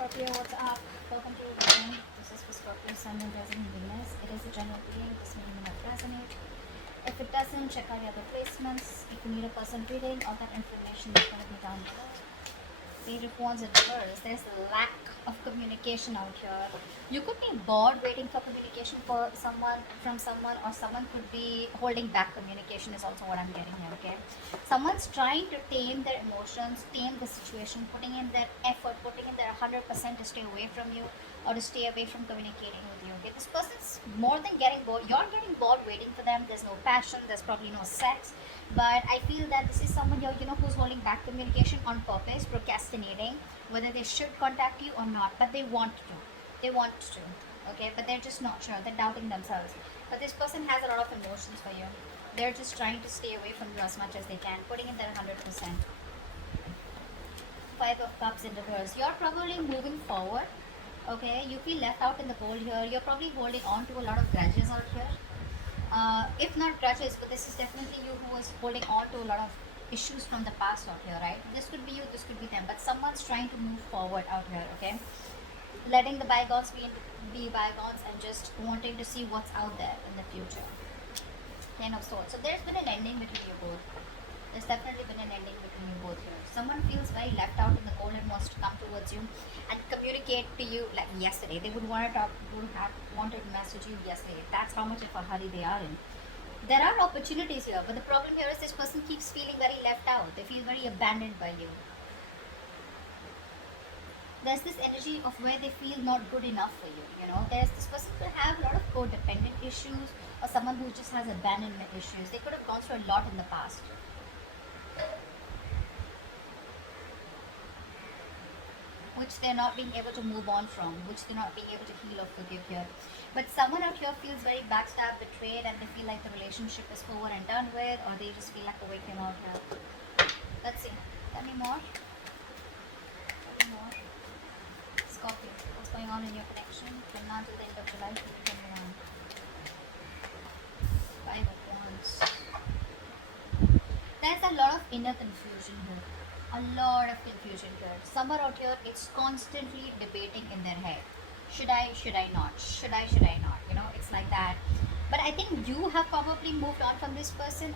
Scorpio, what's up? Welcome to your reading. This is for Scorpio, Sun, and Rising in Venus. It is a general reading. This may not resonate. If it doesn't, check out the other placements. If you need a person reading, all that information is going to be down below. Page of Wands in reverse. There's lack of communication out here. You could be bored waiting for communication for someone from someone, or someone could be holding back communication is also what I'm getting here, okay? Someone's trying to tame their emotions, tame the situation, putting in their effort, putting in their 100% to stay away from you or to stay away from communicating with you, okay? This person's more than getting bored. You're getting bored waiting for them. There's no passion. There's probably no sex. But I feel that this is someone here, who's holding back communication on purpose, procrastinating, whether they should contact you or not, but they want to. They want to, okay? But they're just not sure. They're doubting themselves. But this person has a lot of emotions for you. They're just trying to stay away from you as much as they can, putting in their 100%. Five of Cups in reverse. You're probably moving forward, okay? You feel left out in the cold here. You're probably holding on to a lot of grudges out here. If not grudges, but this is definitely you who is holding on to a lot of issues from the past out here, right? This could be you, this could be them, but someone's trying to move forward out here, okay? Letting the bygones be bygones and just wanting to see what's out there in the future. Ten of Swords. So there's been an ending between you both. There's definitely been an ending between you both here. Someone feels very left out in the cold and wants to come towards you and communicate to you like yesterday. They would want to talk, would have wanted to message you yesterday. That's how much of a hurry they are in. There are opportunities here, but the problem here is this person keeps feeling very left out. They feel very abandoned by you. There's this energy of where they feel not good enough for you. There's this person could have a lot of codependent issues, or someone who just has abandonment issues. They could have gone through a lot in the past, which they're not being able to move on from, which they're not being able to heal or forgive here. But someone out here feels very backstabbed, betrayed, and they feel like the relationship is over and done with, or they just feel like a victim out here. Let's see. Tell me more. Tell me more. Scorpio, what's going on in your connection from now till the end of July 2021? Five of Wands. There's a lot of inner confusion here. A lot of confusion here. Someone out here is constantly debating in their head. Should I not? Should I not? It's like that. But I think you have probably moved on from this person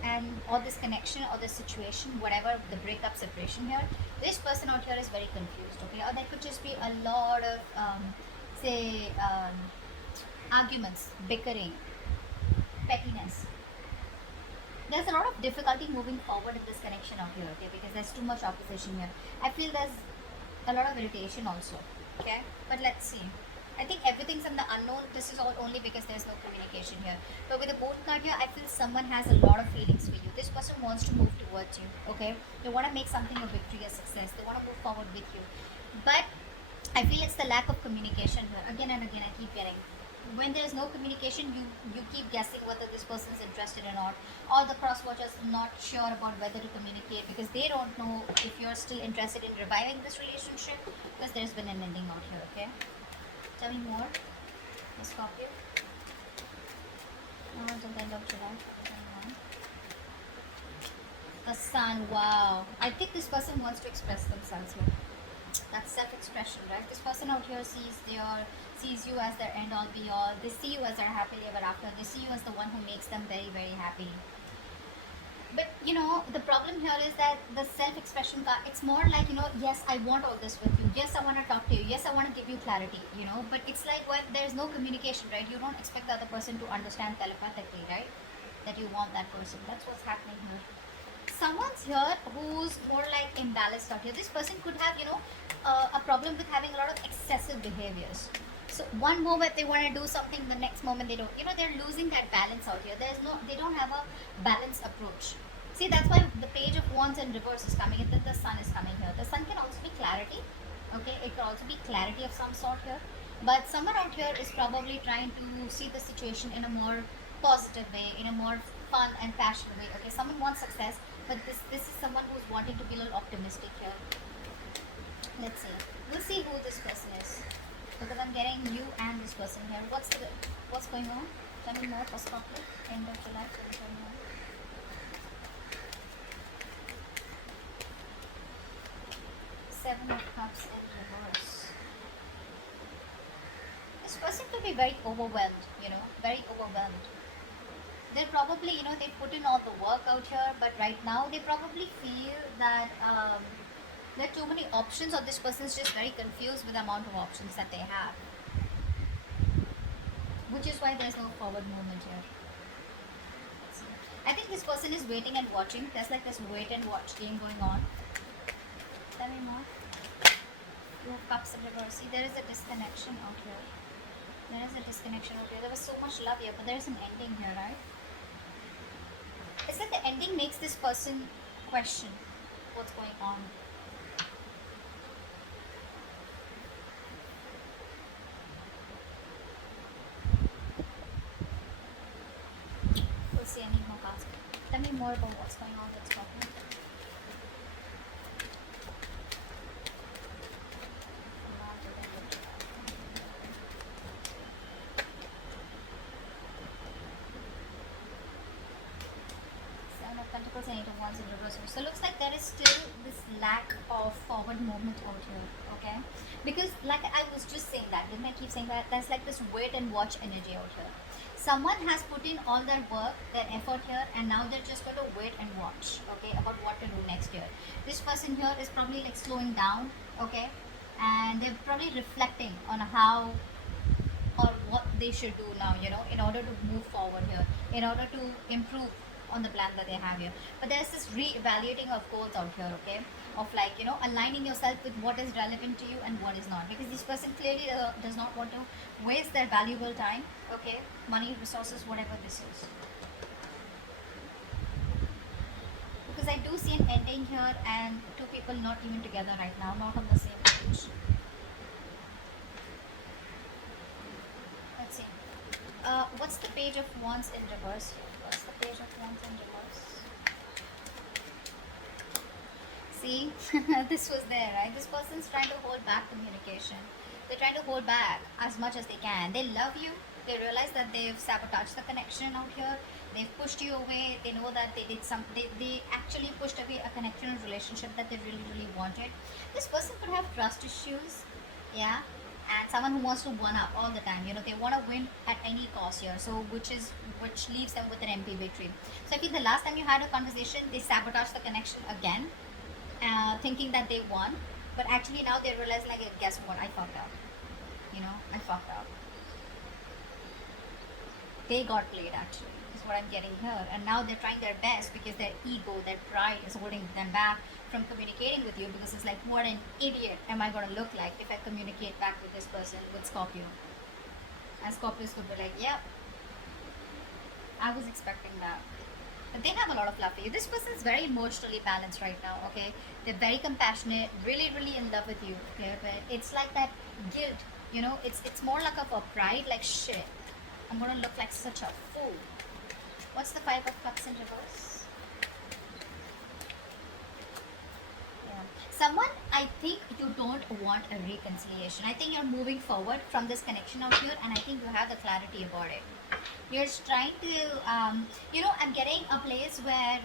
or this connection or this situation, whatever the breakup, separation here. This person out here is very confused, okay? Or there could just be a lot of, arguments, bickering, pettiness. There's a lot of difficulty moving forward in this connection out here, okay? Because there's too much opposition here. I feel there's a lot of irritation also, okay? But let's see. I think everything's in the unknown. This is all only because there's no communication here. But with the Moon card here, I feel someone has a lot of feelings for you. This person wants to move towards you, okay? They want to make something a victory, a success. They want to move forward with you. But I feel it's the lack of communication here. Again and again, I keep getting. When there's no communication, you keep guessing whether this person is interested or not. Or the cross watchers not sure about whether to communicate because they don't know if you're still interested in reviving this relationship, because there's been an ending out here, okay? Tell me more, Miss Scorpio. Now until the end of July 2021. The Sun, wow. I think this person wants to express themselves here. That's self-expression, right? This person out here sees you as their end all be all. They see you as their happily ever after. They see you as the one who makes them very, very happy. But the problem here is that the self-expression card, it's more like, yes, I want all this with you. Yes, I want to talk to you. Yes, I want to give you clarity, But it's like when there's no communication, right? You don't expect the other person to understand telepathically, right? That you want that person. That's what's happening here. Someone's here who's more like imbalanced out here. This person could have, a problem with having a lot of excessive behaviors. So one moment they want to do something, the next moment they don't. They're losing that balance out here. They don't have a balanced approach. See, that's why the Page of Wands in reverse is coming, and then the Sun is coming here. The Sun can also be clarity, okay? It can also be clarity of some sort here. But someone out here is probably trying to see the situation in a more positive way, in a more fun and passionate way, okay? Someone wants success, but this is someone who's wanting to be a little optimistic here. Let's see. We'll see who this person is, because I'm getting you and this person here. What's going on? Tell me more for Scorpio. End of July 2021. Seven of Cups in reverse. This person could be very overwhelmed, very overwhelmed. They're probably, they put in all the work out here, but right now they probably feel that there are too many options, or this person's just very confused with the amount of options that they have, which is why there's no forward movement here. I think this person is waiting and watching. There's like this wait and watch game going on. Tell me more. Two of Cups in reverse. See, there is a disconnection out here. There is a disconnection out here. There was so much love here, but there is an ending here, right? It's like the ending makes this person question what's going on. We'll see. I need more cards. Tell me more about what's going on with Scorpio. Seven of Pentacles and Eight of Wands in reverse. So looks like there is still this lack of forward movement out here, okay? Because like I was just saying that, didn't I keep saying that? There's like this wait and watch energy out here. Someone has put in all their work, their effort here, and now they're just going to wait and watch, okay, about what to do next year. This person here is probably like slowing down, okay, and they're probably reflecting on how or what they should do now, in order to move forward here, in order to improve on the plan that they have here. But there's this re-evaluating of goals out here, okay, of like, aligning yourself with what is relevant to you and what is not, because this person clearly does not want to waste their valuable time, okay, money, resources, whatever this is. Because I do see an ending here and two people not even together right now, not on the same page. Let's see. What's the Page of Wands in reverse here? What's the Page of Wands in reverse? See, this was there, right? This person's trying to hold back communication. They're trying to hold back as much as they can. They love you. They realize that they've sabotaged the connection out here. They've pushed you away. They know that they did they actually pushed away a connection and relationship that they really, really wanted. This person could have trust issues, yeah, and someone who wants to one up all the time. They want to win at any cost here. So which leaves them with an empty victory. So I feel the last time you had a conversation, they sabotaged the connection again, thinking that they won, but actually now they realize, like, guess what, I fucked up. I fucked up. They got played, actually, is what I'm getting here. And now they're trying their best because their ego, their pride is holding them back from communicating with you, because it's like, what an idiot am I going to look like if I communicate back with this person, with Scorpio. And Scorpios could be like, yep, I was expecting that. But they have a lot of love for you. This person is very emotionally balanced right now, okay? They're very compassionate, really, really in love with you, okay? But it's like that guilt, it's more like of a pride, like, shit, I'm gonna look like such a fool. What's the Five of Cups in reverse? Yeah. Someone, I think you don't want a reconciliation. I think you're moving forward from this connection out here, and I think you have the clarity about it. You're trying to, I'm getting a place where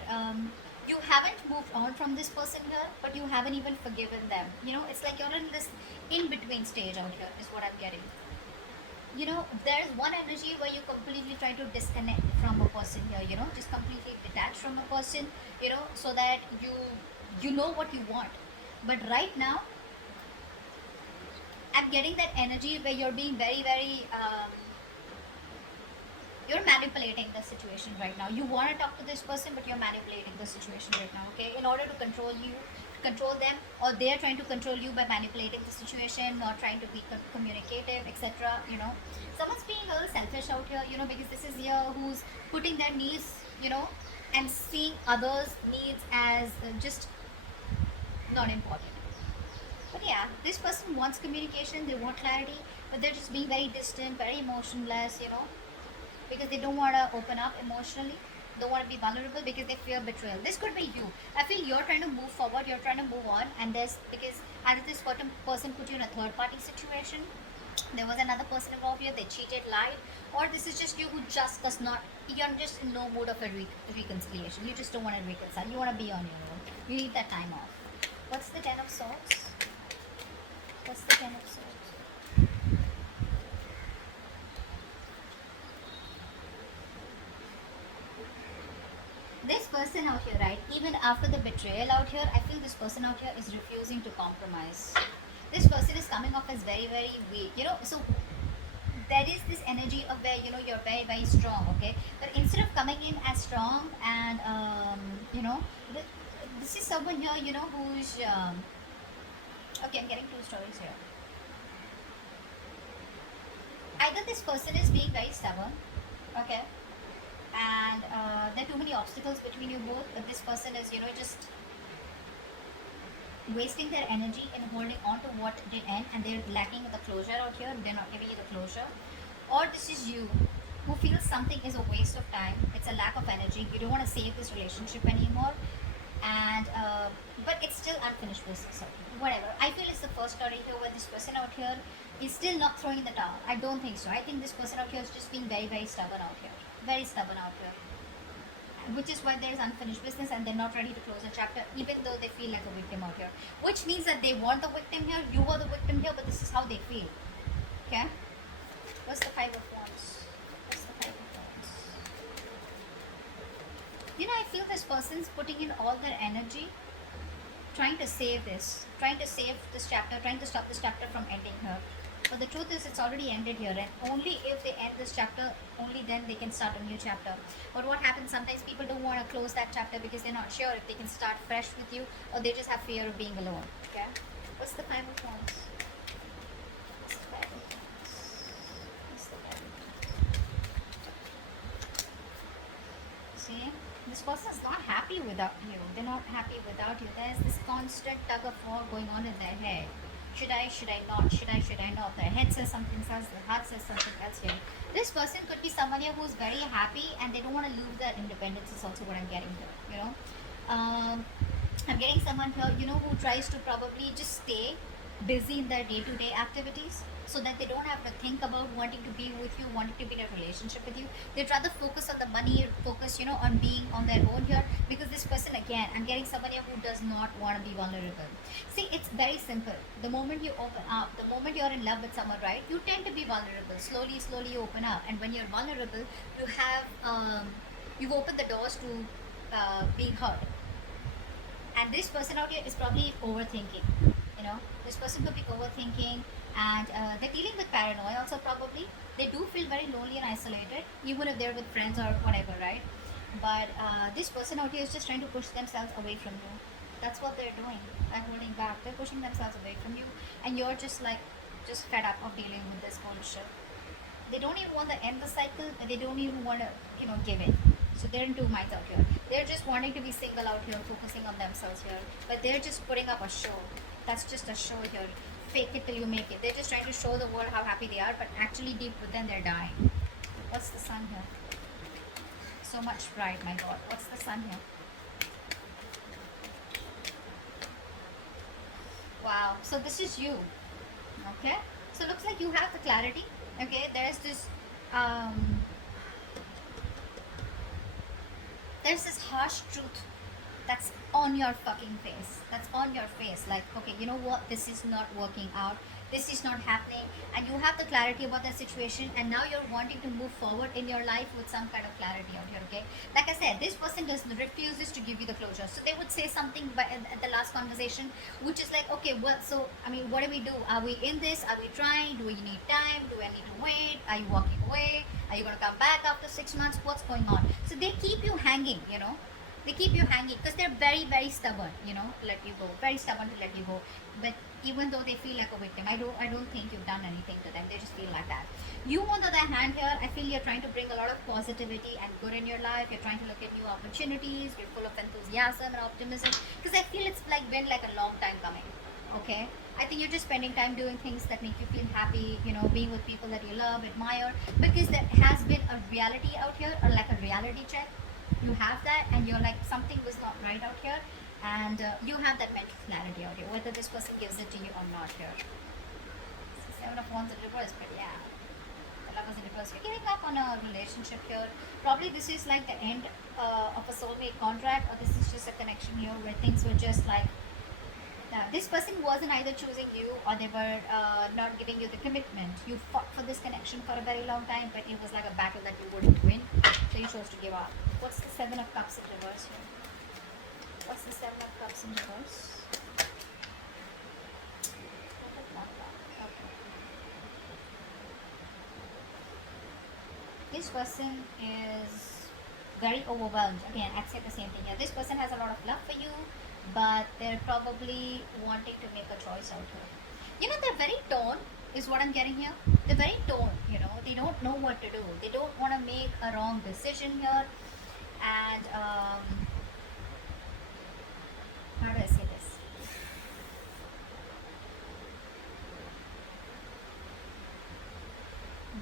you haven't moved on from this person here, but you haven't even forgiven them. It's like you're in this in-between stage out here, is what I'm getting. There's one energy where you completely try to disconnect from a person here, just completely detach from a person, so that you know what you want. But right now, I'm getting that energy where you're being very, very, you're manipulating the situation right now. You want to talk to this person, but you're manipulating the situation right now, okay? In order to control you, control them, or they're trying to control you by manipulating the situation, or trying to be communicative, etc. Someone's being a little selfish out here, because this is here who's putting their needs, and seeing others' needs as just not important. But yeah, this person wants communication, they want clarity, but they're just being very distant, very emotionless, because they don't want to open up emotionally, don't want to be vulnerable because they fear betrayal. This could be you. I feel you're trying to move forward, you're trying to move on, and because either this person put you in a third party situation, there was another person involved here, they cheated, lied, or this is just you who just does not, you're just in no mood of a reconciliation. You just don't want to reconcile, you want to be on your own, you need that time off. What's the Ten of Swords? What's the Ten of Swords? person out here, right? Even after the betrayal out here, I feel this person out here is refusing to compromise. This person is coming off as very, very weak. So there is this energy of where you're very, very strong, okay? But instead of coming in as strong and th- this is someone here, who's okay. I'm getting two stories here. Either this person is being very stubborn, okay, and there are too many obstacles between you both, but this person is just wasting their energy in holding on to what did end, and they're lacking the closure out here. They're not giving you the closure. Or this is you who feels something is a waste of time, it's a lack of energy, you don't want to save this relationship anymore, and but it's still unfinished business. Whatever, I feel it's the first story here where this person out here is still not throwing the towel. I don't think so. I think this person out here is just being very, very stubborn out here, very stubborn out here, which is why there's unfinished business and they're not ready to close a chapter, even though they feel like a victim out here, which means that they want the victim here, you were the victim here, but this is how they feel. Okay, what's the Five of Wands? What's the Five of Wands? I feel this person's putting in all their energy trying to save this, trying to save this chapter, trying to stop this chapter from ending here. But the truth is, it's already ended here, and only if they end this chapter, only then they can start a new chapter. But what happens sometimes, people don't want to close that chapter because they're not sure if they can start fresh with you, or they just have fear of being alone. Okay? What's the Five of Wands? What's the Five of Wands? What's the Five of Wands? See? This person is not happy without you. They're not happy without you. There's this constant tug of war going on in their head. Should I not? Should I not? Their head says something else, their heart says something else here. This person could be someone here who's very happy and they don't want to lose their independence, is also what I'm getting here, I'm getting someone here, who tries to probably just stay busy in their day-to-day activities so that they don't have to think about wanting to be with you, wanting to be in a relationship with you. They'd rather focus on the money, focus, on being on their own here, because this person, again, I'm getting somebody who does not want to be vulnerable. See, it's very simple. The moment you open up, the moment you're in love with someone, right, you tend to be vulnerable. Slowly, slowly you open up. And when you're vulnerable, you have, you've opened the doors to being hurt. And this person out here is probably overthinking. This person could be overthinking, and they're dealing with paranoia also probably. They do feel very lonely and isolated, even if they're with friends or whatever, right? But this person out here is just trying to push themselves away from you. That's what they're doing. They're holding back. They're pushing themselves away from you, and you're just fed up of dealing with this bullshit. They don't even want to end the cycle, but they don't even want to, give in. So they're in two minds out here. They're just wanting to be single out here, focusing on themselves here, but they're just putting up a show. That's just a show here. Fake it till you make it. They're just trying to show the world how happy they are, but actually deep within they're dying. What's the Sun here? So much pride, my God. What's the Sun here? Wow. So this is you. Okay. So it looks like you have the clarity. Okay. There's this harsh truth that's on your fucking face. That's on your face. Like, okay, you know what? This is not working out. This is not happening. And you have the clarity about the situation. And now you're wanting to move forward in your life with some kind of clarity out here, okay? Like I said, this person refuses to give you the closure. So they would say something at the last conversation, which is like, okay, well, so, what do we do? Are we in this? Are we trying? Do we need time? Do I need to wait? Are you walking away? Are you going to come back after 6 months? What's going on? So they keep you hanging, They keep you hanging because they're very, very stubborn, to let you go. Very stubborn to let you go. But even though they feel like a victim, I don't think you've done anything to them. They just feel like that. You, on the other hand, here, I feel you're trying to bring a lot of positivity and good in your life. You're trying to look at new opportunities. You're full of enthusiasm and optimism. Because I feel it's been like a long time coming. Okay? I think you're just spending time doing things that make you feel happy, being with people that you love, admire. Because there has been a reality out here, or like a reality check. You have that, and you're like, something was not right out here, and you have that mental clarity out here, whether this person gives it to you or not here. Seven of Wands in reverse, but yeah, the Lovers in reverse. You're giving up on a relationship here. Probably this is like the end of a soulmate contract, or this is just a connection here where things were just like, this person wasn't either choosing you, or they were not giving you the commitment. You fought for this connection for a very long time, but it was like a battle that you wouldn't win, so you chose to give up. What's the Seven of Cups in reverse here? What's the Seven of Cups in reverse? This person is very overwhelmed. Again, I'd say the same thing here. This person has a lot of love for you, but they're probably wanting to make a choice out here. You know, they're very torn, is what I'm getting here. They're very torn, you know. They don't know what to do. They don't want to make a wrong decision here. And, how do I say this?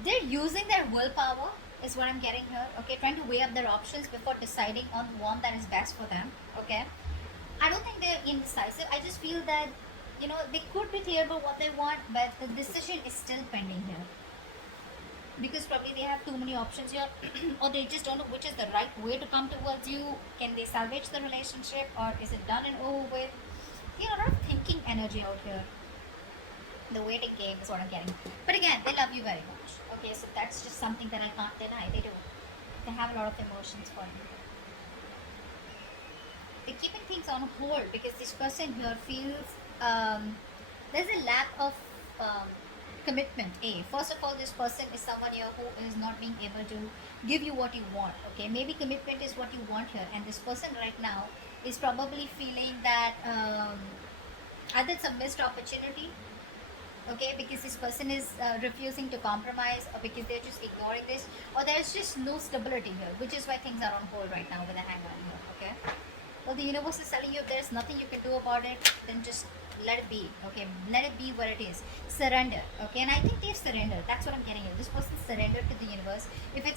They're using their willpower, is what I'm getting here. Okay, trying to weigh up their options before deciding on one that is best for them. Okay, I don't think they're indecisive. I just feel that, you know, they could be clear about what they want, but the decision is still pending here. Because probably they have too many options here, or they just don't know which is the right way to come towards you. Can they salvage the relationship, or is it done and over with? You know, a lot of thinking energy out here. The waiting game is what I'm getting. But again, they love you very much. Okay, so that's just something that I can't deny. They do. They have a lot of emotions for you. They're keeping things on hold because this person here feels there's a lack of commitment. First of all, this person is someone here who is not being able to give you what you want. Okay, maybe commitment is what you want here, and this person right now is probably feeling that either it's a missed opportunity, okay, because this person is refusing to compromise, or because they're just ignoring this, or there's just no stability here, which is why things are on hold right now with a hangman here. Okay, well, the universe is telling you if there's nothing you can do about it, then just let it be. Okay, let it be what it is. Surrender. Okay, and I think they've surrendered. That's what I'm getting here. This person surrendered to the universe. If it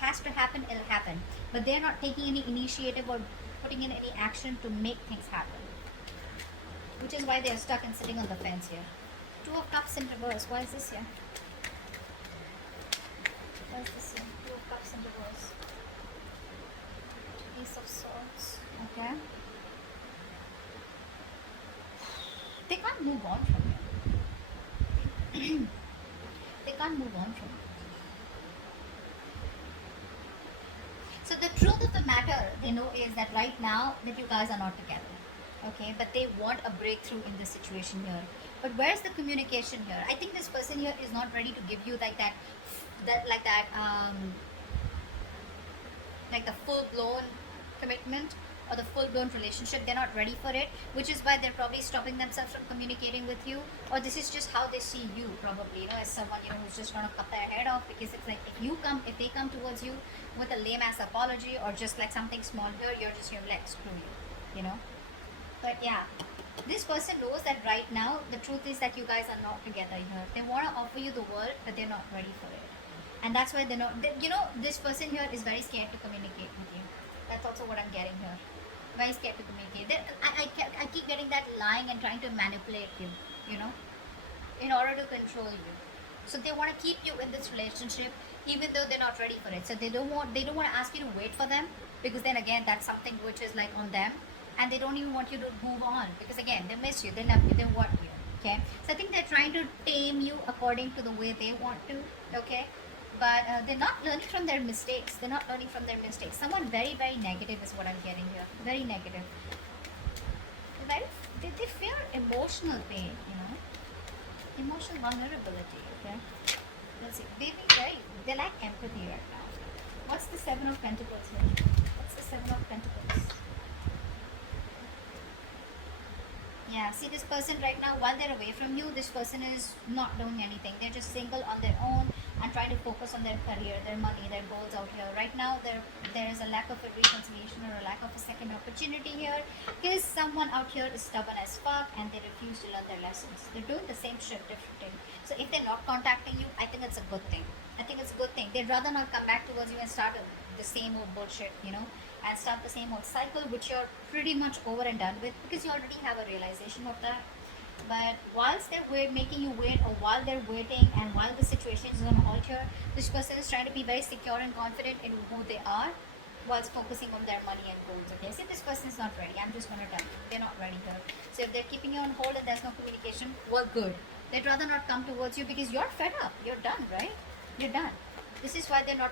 has to happen, it'll happen, but they're not taking any initiative or putting in any action to make things happen, which is why they're stuck and sitting on the fence here. Two of Cups in reverse. Why is this here? Why is this here? Two of Cups in reverse. Ace of Swords. Okay. They can't move on from it. They can't move on from it. So the truth of the matter, they know, is that right now that you guys are not together. Okay, but they want a breakthrough in this situation here. But where's the communication here? I think this person here is not ready to give you like the full-blown commitment or the full-blown relationship. They're not ready for it, which is why they're probably stopping themselves from communicating with you, or this is just how they see you, probably, you know, as someone, you know, who's just gonna cut their head off. Because it's like, if they come towards you with a lame ass apology or just like something small here, you're just here like, screw you know. But yeah, this person knows that right now the truth is that you guys are not together here. They want to offer you the world, but they're not ready for it, and that's why they're not. You know, this person here is very scared to communicate with you. That's also what I'm getting here. Very scared to communicate. I keep getting that lying and trying to manipulate you, you know, in order to control you. So they want to keep you in this relationship even though they're not ready for it. So they don't want to ask you to wait for them, because then again that's something which is like on them, and they don't even want you to move on, because again they miss you, they love you, they want you. Okay, so I think they're trying to tame you according to the way they want to. Okay, but they're not learning from their mistakes. They're not learning from their mistakes. Someone very, very negative is what I'm getting here. Very negative. They fear emotional pain, you know, emotional vulnerability. Okay, let's see. They lack empathy right now. What's the Seven of Pentacles here? What's the Seven of Pentacles? Yeah, see, this person right now, while they're away from you, this person is not doing anything. They're just single on their own and trying to focus on their career, their money, their goals out here. Right now, there is a lack of a reconciliation or a lack of a second opportunity here, because someone out here is stubborn as fuck and they refuse to learn their lessons. They're doing the same shit differently. So if they're not contacting you, I think it's a good thing. I think it's a good thing. They'd rather not come back towards you and start the same old bullshit, you know, and start the same old cycle, which you're pretty much over and done with, because you already have a realization of that. But whilst they're making you wait, or while they're waiting and while the situation is on hold here, this person is trying to be very secure and confident in who they are, whilst focusing on their money and goals. Okay, see, this person is not ready. I'm just going to tell you, they're not ready here. So if they're keeping you on hold and there's no communication, well, good. They'd rather not come towards you because you're fed up. You're done, right? You're done. This is why they're not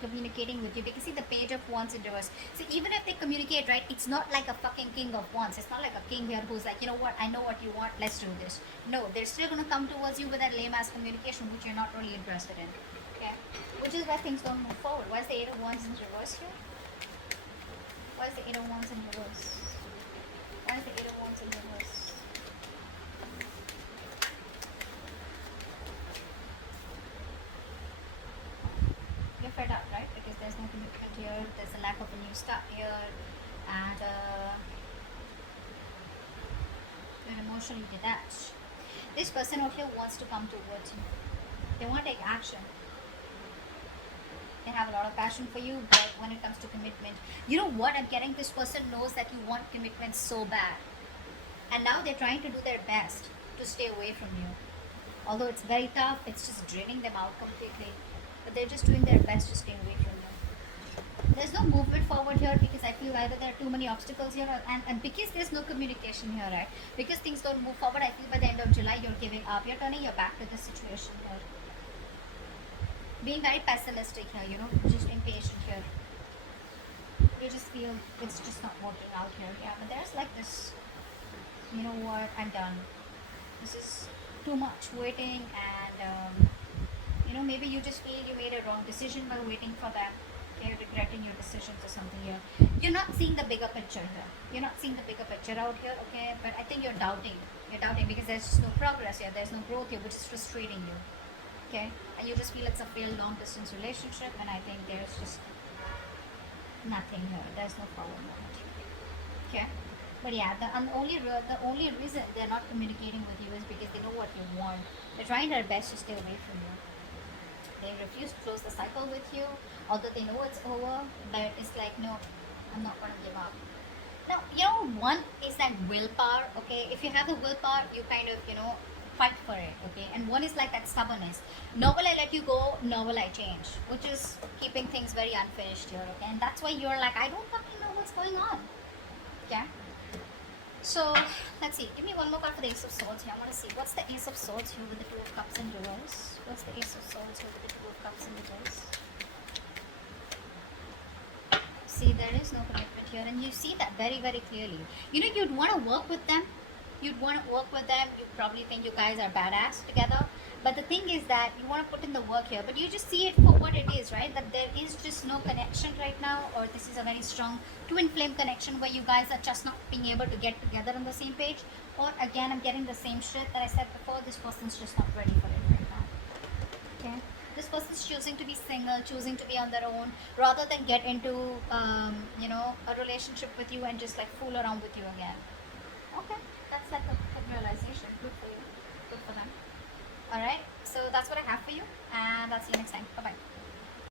communicating with you, because see the page of wands in reverse. So even if they communicate, right, it's not like a fucking king of wands. It's not like a king here who's like, you know what, I know what you want, let's do this. No, they're still gonna come towards you with that lame ass communication which you're not really interested in. Okay? Which is why things don't move forward. Why is the eight of wands in reverse here? Why is the eight of wands in reverse? Why is the eight of wands in reverse? You're fed up, right? Because there's no commitment here, there's a lack of a new start here, and you're emotionally detached. This person out here wants to come towards you. They want to take action. They have a lot of passion for you, but when it comes to commitment, you know what I'm getting? This person knows that you want commitment so bad. And now they're trying to do their best to stay away from you. Although it's very tough, it's just draining them out completely. But they're just doing their best to stay away from you. There's no movement forward here because I feel either there are too many obstacles here, and because there's no communication here, right? Because things don't move forward, I feel by the end of July you're giving up. You're turning your back to the situation here. Being very pessimistic here, you know, just impatient here. You just feel it's just not working out here. Yeah, but there's like this, you know what, I'm done. This is too much waiting, and you know, maybe you just feel you made a wrong decision while waiting for them. You're regretting your decisions or something here. You're not seeing the bigger picture here. You're not seeing the bigger picture out here, okay? But I think you're doubting. You're doubting because there's just no progress here. There's no growth here, which is frustrating you. Okay? And you just feel it's a failed long distance relationship, and I think there's just nothing here. There's no forward movement. Okay? But yeah, the only reason they're not communicating with you is because they know what you want. They're trying their best to stay away from you. They refuse to close the cycle with you, although they know it's over, but it's like, no, I'm not going to give up. Now, you know, one is that willpower, okay? If you have the willpower, you kind of, you know, fight for it, okay? And one is like that stubbornness. Nor will I let you go, nor will I change, which is keeping things very unfinished here, okay? And that's why you're like, I don't fucking know what's going on, okay? So, let's see. Give me one more card for the Ace of Swords here. I want to see. What's the Ace of Swords here with the Two of Cups in reverse? What's the Ace of Swords here with the Two of Cups in reverse? See, there is no commitment here. And you see that very, very clearly. You know, you'd want to work with them. You'd want to work with them. You probably think you guys are badass together. But the thing is that you want to put in the work here. But you just see it for what it is, right? That there is just no connection right now. Or this is a very strong twin flame connection where you guys are just not being able to get together on the same page. Or again, I'm getting the same shit that I said before. This person's just not ready for it right now. Okay? This person's choosing to be single, choosing to be on their own, rather than get into, you know, a relationship with you and just like fool around with you again. Okay, that's like a good realization. Good for you. Good for them. Alright, so that's what I have for you, and I'll see you next time. Bye bye.